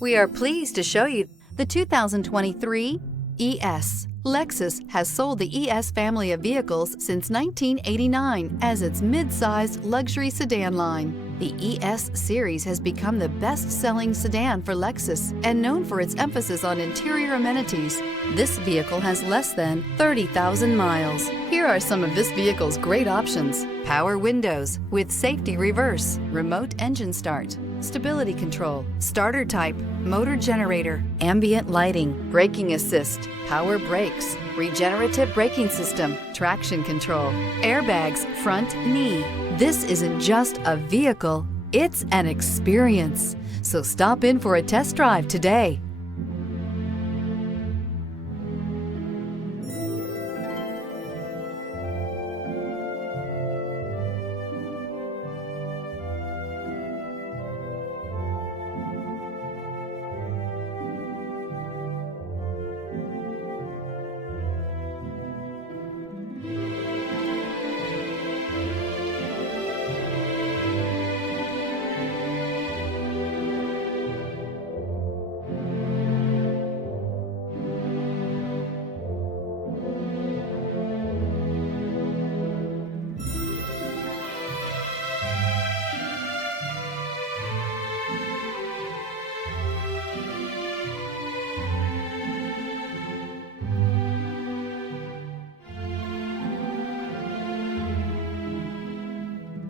We are pleased to show you the 2023 ES. Lexus has sold the ES family of vehicles since 1989 as its mid-sized luxury sedan line. The ES series has become the best-selling sedan for Lexus and known for its emphasis on interior amenities. This vehicle has less than 30,000 miles. Here are some of this vehicle's great options: power windows with safety reverse, remote engine start, stability control, starter type, motor generator, ambient lighting, braking assist, power brakes, regenerative braking system, traction control, airbags, front knee. This isn't just a vehicle, it's an experience. So stop in for a test drive today.